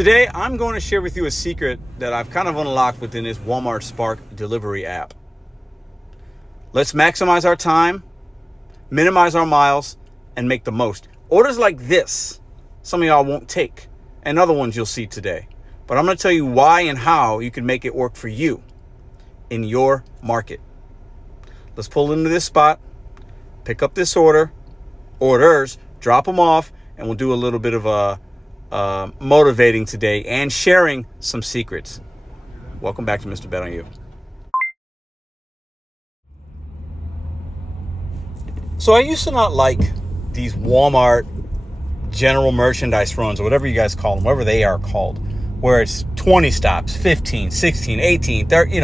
Today, I'm going to share with you a secret that I've kind of unlocked within this Walmart Spark delivery app. Let's maximize our time, minimize our miles, and make the most. Orders like this, some of y'all won't take, and other ones you'll see today. But I'm going to tell you why and how you can make it work for you in your market. Let's pull into this spot, pick up this orders, drop them off, and we'll do a little bit of a motivating today and sharing some secrets. Welcome back to Mr.BetonYou. So I used to not like these Walmart general merchandise runs, or whatever you guys call them, whatever they are called, where it's 20 stops, 15, 16, 18, 30,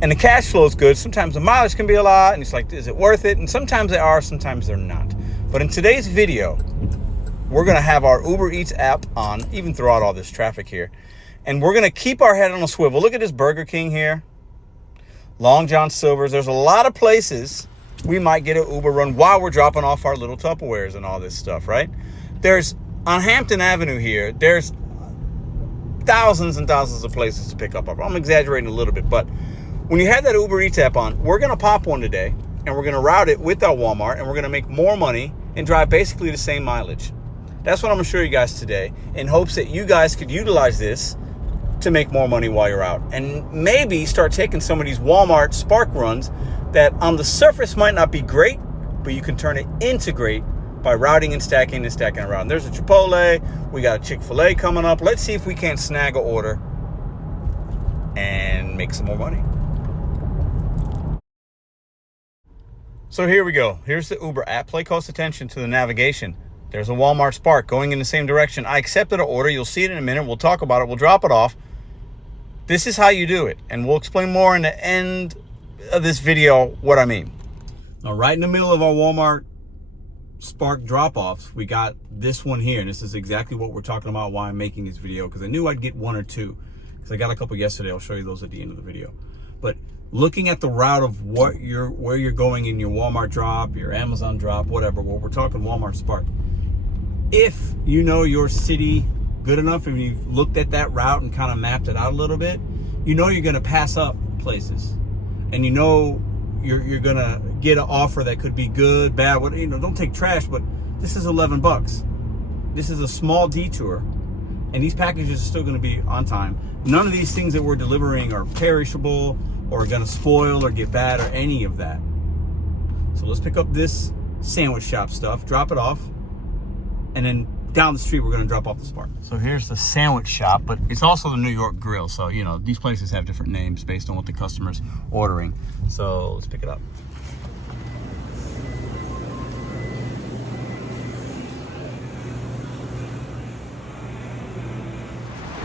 and the cash flow is good. Sometimes the mileage can be a lot, and it's like, is it worth it? And sometimes they are, sometimes they're not. But in today's video, we're going to have our Uber Eats app on, even throughout all this traffic here. And we're going to keep our head on a swivel. Look at this Burger King here. Long John Silver's. There's a lot of places we might get an Uber run while we're dropping off our little Tupperwares and all this stuff, right? There's, on Hampton Avenue here, there's thousands and thousands of places to pick up. I'm exaggerating a little bit, but when you have that Uber Eats app on, we're going to pop one today, and we're going to route it with our Walmart, and we're going to make more money and drive basically the same mileage. That's what I'm going to show you guys today, in hopes that you guys could utilize this to make more money while you're out. And maybe start taking some of these Walmart Spark runs that on the surface might not be great, but you can turn it into great by routing and stacking around. There's a Chipotle. We got a Chick-fil-A coming up. Let's see if we can't snag an order and make some more money. So here we go. Here's the Uber app. Play close attention to the navigation. There's a Walmart Spark going in the same direction. I accepted an order. You'll see it in a minute. We'll talk about it. We'll drop it off. This is how you do it. And we'll explain more in the end of this video what I mean. Now, right in the middle of our Walmart Spark drop-offs, we got this one here. And this is exactly what we're talking about, why I'm making this video. Because I knew I'd get one or two. Because I got a couple yesterday. I'll show you those at the end of the video. But looking at the route of where you're going in your Walmart drop, your Amazon drop, whatever. Well, we're talking Walmart Spark. If you know your city good enough and you've looked at that route and kind of mapped it out a little bit, you know you're going to pass up places. And you know you're going to get an offer that could be good, bad, don't take trash, but this is $11. This is a small detour, and these packages are still going to be on time. None of these things that we're delivering are perishable or going to spoil or get bad or any of that. So let's pick up this sandwich shop stuff, drop it off, and then down the street, we're going to drop off the Spark. So here's the sandwich shop, but it's also the New York Grill. So, these places have different names based on what the customer's ordering. So let's pick it up.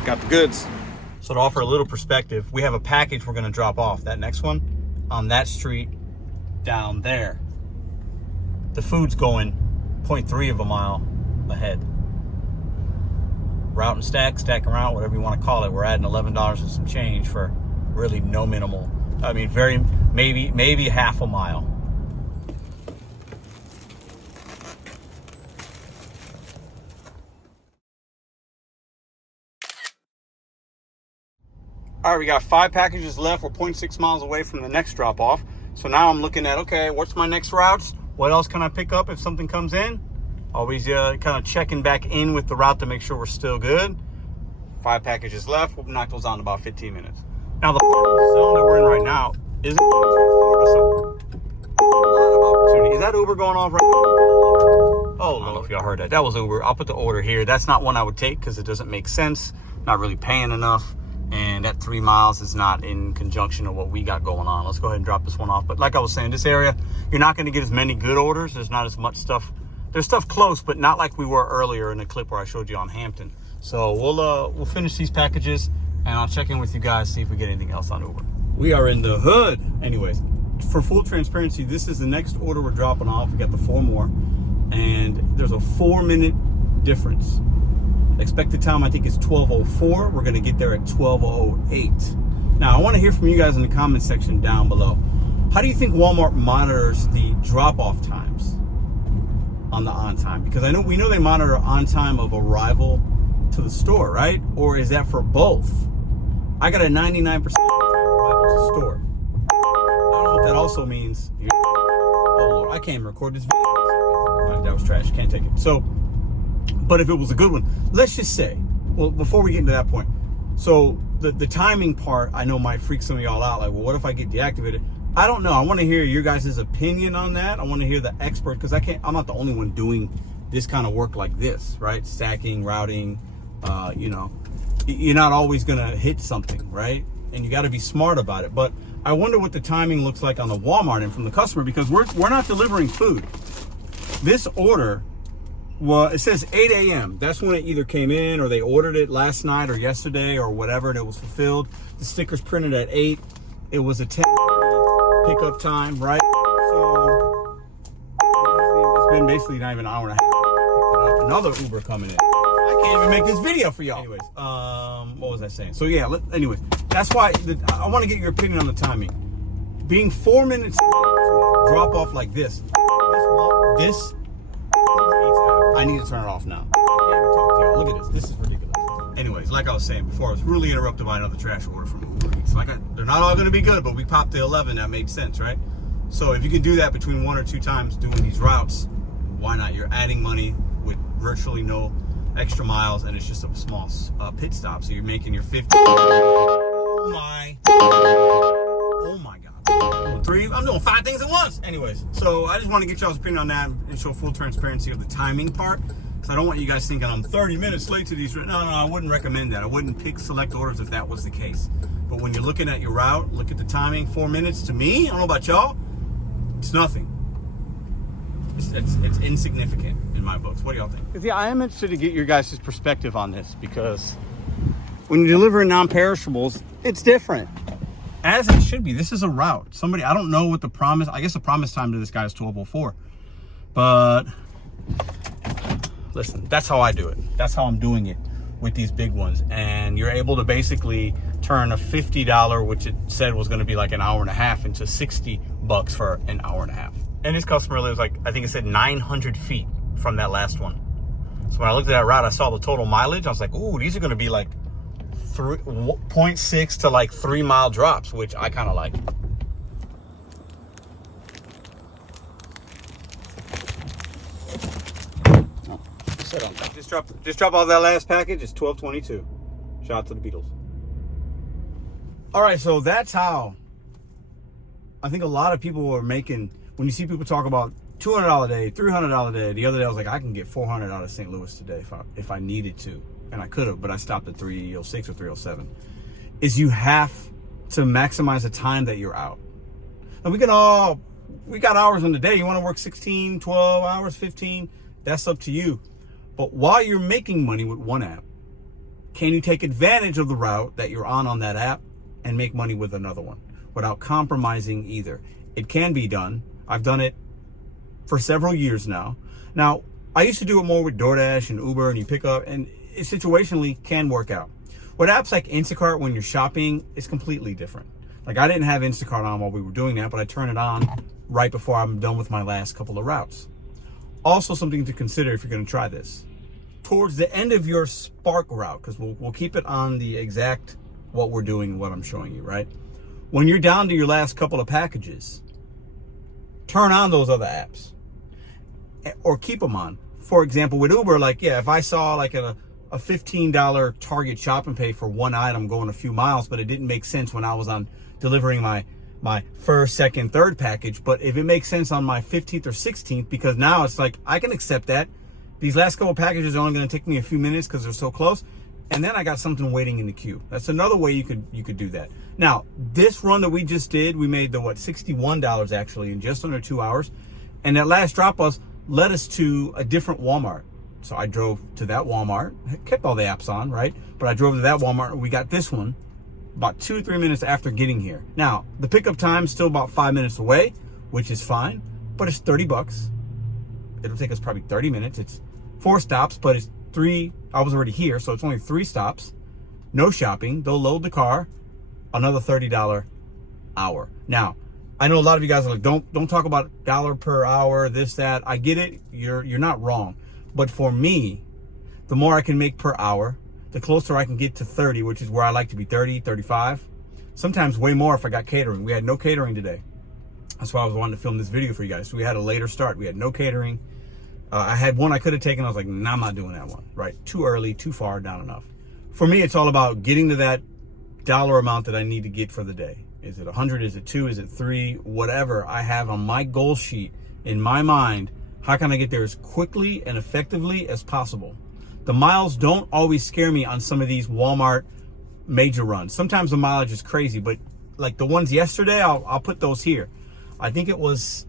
Got the goods. So to offer a little perspective, we have a package we're going to drop off. That next one on that street down there. The food's going 0.3 of a mile ahead. Route and stack around, whatever you want to call it. We're adding $11 and some change for really no minimal. I mean, maybe half a mile. All right, we got 5 packages left. We're 0.6 miles away from the next drop off. So now I'm looking at, okay, what's my next routes? What else can I pick up if something comes in? Always kind of checking back in with the route to make sure we're still good. 5 packages left. We'll knock those down in about 15 minutes. Now, the zone that we're in right now isn't going to afford us a lot of opportunity. Is that Uber going off right now? Oh, I don't know if y'all heard that. That was Uber. I'll put the order here. That's not one I would take because it doesn't make sense. Not really paying enough. And that 3 miles is not in conjunction of what we got going on. Let's go ahead and drop this one off. But like I was saying, this area, you're not going to get as many good orders. There's not as much stuff. There's stuff close, but not like we were earlier in the clip where I showed you on Hampton. So we'll finish these packages, and I'll check in with you guys, see if we get anything else on Uber. We are in the hood. Anyways, for full transparency, this is the next order we're dropping off. We got the 4 more, and there's a 4-minute difference. Expected time, I think, is 12:04. We're going to get there at 12:08. Now, I want to hear from you guys in the comment section down below. How do you think Walmart monitors the drop-off times on the on time? Because we know they monitor on time of arrival to the store, right? Or is that for both? I got a 99% arrival to the store. I don't know if that also means, oh Lord, I can't even record this video. That was trash, can't take it. So, but if it was a good one, let's just say, well, before we get into that point, so the timing part, I know might freak some of y'all out, like, well, what if I get deactivated? I don't know. I want to hear your guys' opinion on that. I want to hear the expert, because I'm not the only one doing this kind of work like this, right? Stacking, routing, you know, you're not always going to hit something, right? And you got to be smart about it. But I wonder what the timing looks like on the Walmart end from the customer, because we're not delivering food. This order, well, it says 8 a.m. That's when it either came in or they ordered it last night or yesterday or whatever, and it was fulfilled. The sticker's printed at 8. It was a 10 pickup time, right? So it's been basically not even an hour and a half. Another Uber coming in. I can't even make this video for y'all. Anyways, what was I saying? So yeah, anyways, that's why I want to get your opinion on the timing. Being 4 minutes to drop off like this I need to turn it off now. I can't even talk to y'all. Look at this. This is ridiculous. Anyways, like I was saying before, I was really interrupted by another trash order from Uber Eats. They're not all going to be good, but we popped the 11. That made sense, right? So if you can do that between 1 or 2 times doing these routes, why not? You're adding money with virtually no extra miles, and it's just a small pit stop. So you're making your 50. Oh my God. I'm doing 5 things at once. Anyways, so I just want to get y'all's opinion on that and show full transparency of the timing part, because I don't want you guys thinking I'm 30 minutes late to these. No, I wouldn't recommend that. I wouldn't pick select orders if that was the case. But when you're looking at your route, look at the timing. 4 minutes to me, I don't know about y'all, it's nothing. It's insignificant in my books. What do y'all think? Yeah, I am interested to get your guys' perspective on this, because when you deliver non-perishables, it's different. As it should be. This is a route. I don't know what the promise, I guess the promise time to this guy is 12:04. But listen, that's how I do it. That's how I'm doing it with these big ones. And you're able to basically turn a $50, which it said was going to be like an hour and a half, into $60 for an hour and a half. And this customer lives like, I think it said 900 feet from that last one. So when I looked at that route, I saw the total mileage. I was like, ooh, these are going to be like 0.6 to like 3 mile drops, which I kind of like. Oh, sit on that. Just drop off that last package. It's 12:22. Shout out to the Beatles. All right, so that's how I think a lot of people are making. When you see people talk about $200 a day, $300 a day. The other day I was like, I can get $400 out of St. Louis today if I needed to. And I could have, but I stopped at 306 or 307, is you have to maximize the time that you're out. And we got hours in the day. You want to work 16, 12 hours, 15, that's up to you. But while you're making money with one app, can you take advantage of the route that you're on that app and make money with another one without compromising either? It can be done. I've done it for several years now. Now, I used to do it more with DoorDash and Uber, and you pick up, and it situationally can work out. With apps like Instacart, when you're shopping, it's completely different. Like, I didn't have Instacart on while we were doing that, but I turn it on right before I'm done with my last couple of routes. Also, something to consider if you're going to try this. Towards the end of your Spark route, because we'll keep it on the exact what we're doing and what I'm showing you, right? When you're down to your last couple of packages, turn on those other apps or keep them on. For example, with Uber, like, yeah, if I saw like a $15 Target shop and pay for one item going a few miles, but it didn't make sense when I was on delivering my first, second, third package. But if it makes sense on my 15th or 16th, because now it's like, I can accept that. These last couple packages are only going to take me a few minutes because they're so close. And then I got something waiting in the queue. That's another way you could do that. Now, this run that we just did, we made the, $61 actually in just under 2 hours. And that last drop led us to a different Walmart. So I drove to that Walmart, kept all the apps on, right? But I drove to that Walmart and we got this one about 2-3 minutes after getting here. Now, the pickup time is still about 5 minutes away, which is fine, but it's $30. It'll take us probably 30 minutes. It's 4 stops, but it's 3. I was already here, so it's only 3 stops. No shopping. They'll load the car. Another $30 hour. Now, I know a lot of you guys are like, don't talk about dollar per hour, this, that. I get it. You're not wrong. But for me, the more I can make per hour, the closer I can get to 30, which is where I like to be, 30, 35. Sometimes way more if I got catering. We had no catering today. That's why I was wanting to film this video for you guys. So we had a later start. We had no catering. I had one I could have taken. I was like, nah, I'm not doing that one, right? Too early, too far, not enough. For me, it's all about getting to that dollar amount that I need to get for the day. Is it 100? Is it 2? Is it 3? Whatever I have on my goal sheet in my mind, how can I get there as quickly and effectively as possible? The miles don't always scare me on some of these Walmart major runs. Sometimes the mileage is crazy, but like the ones yesterday, I'll put those here. I think it was,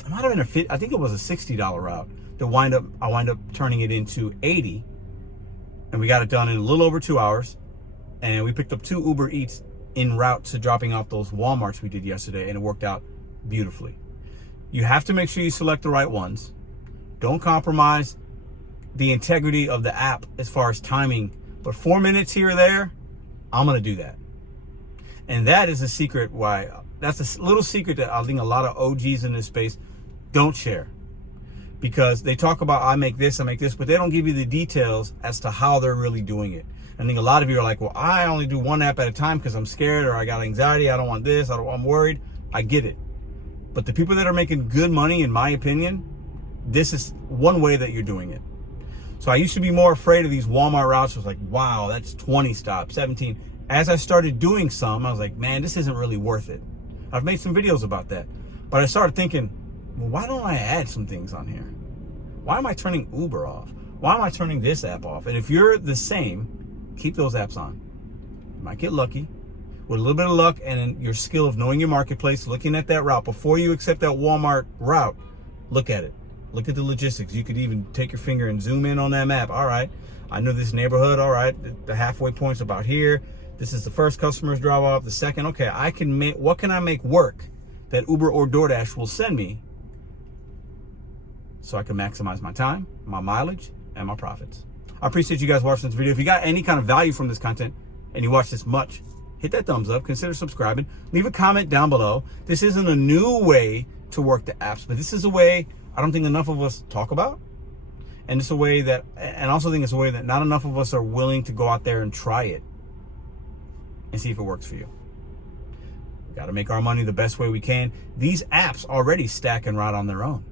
it might have been I think it was a $60 route that I wind up turning it into 80, and we got it done in a little over 2 hours. And we picked up 2 Uber Eats en route to dropping off those Walmarts we did yesterday, and it worked out beautifully. You have to make sure you select the right ones. Don't compromise the integrity of the app as far as timing, but 4 minutes here or there, I'm gonna do that. And that is a secret why, that's a little secret that I think a lot of OGs in this space don't share. Because they talk about, I make this, but they don't give you the details as to how they're really doing it. I think a lot of you are like, well, I only do one app at a time because I'm scared, or I got anxiety, I don't want this, I'm worried. I get it. But the people that are making good money, in my opinion, this is one way that you're doing it. So I used to be more afraid of these Walmart routes. I was like, wow, that's 20 stops, 17. As I started doing some, I was like, man, this isn't really worth it. I've made some videos about that. But I started thinking, well, why don't I add some things on here? Why am I turning Uber off? Why am I turning this app off? And if you're the same, keep those apps on. You might get lucky. With a little bit of luck and your skill of knowing your marketplace, looking at that route, before you accept that Walmart route, look at it. Look at the logistics. You could even take your finger and zoom in on that map. All right, I know this neighborhood. All right, the halfway point's about here. This is the first customer's drop off. The second, okay, I can make, what can I make work that Uber or DoorDash will send me so I can maximize my time, my mileage, and my profits. I appreciate you guys watching this video. If you got any kind of value from this content and you watch this much, hit that thumbs up, consider subscribing, leave a comment down below. This isn't a new way to work the apps, but this is a way I don't think enough of us talk about. And it's a way that, and I also think it's a way that not enough of us are willing to go out there and try it and see if it works for you. We got to make our money the best way we can. These apps already stack and route on their own.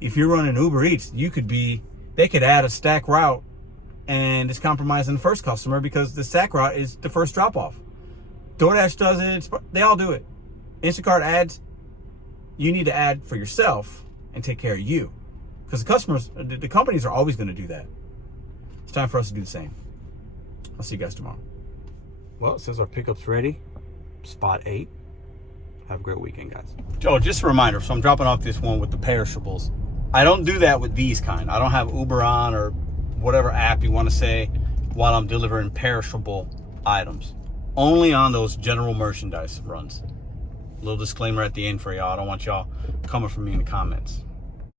If you're running Uber Eats, they could add a stack route and it's compromising the first customer because the stack route is the first drop off. DoorDash does it, they all do it. Instacart ads, you need to add for yourself and take care of you. Because the companies are always going to do that. It's time for us to do the same. I'll see you guys tomorrow. Well, it says our pickup's ready. Spot 8. Have a great weekend, guys. Oh, just a reminder. So I'm dropping off this one with the perishables. I don't do that with these kind. I don't have Uber on or whatever app you want to say while I'm delivering perishable items. Only on those general merchandise runs. Little disclaimer at the end for y'all. I don't want y'all coming for me in the comments.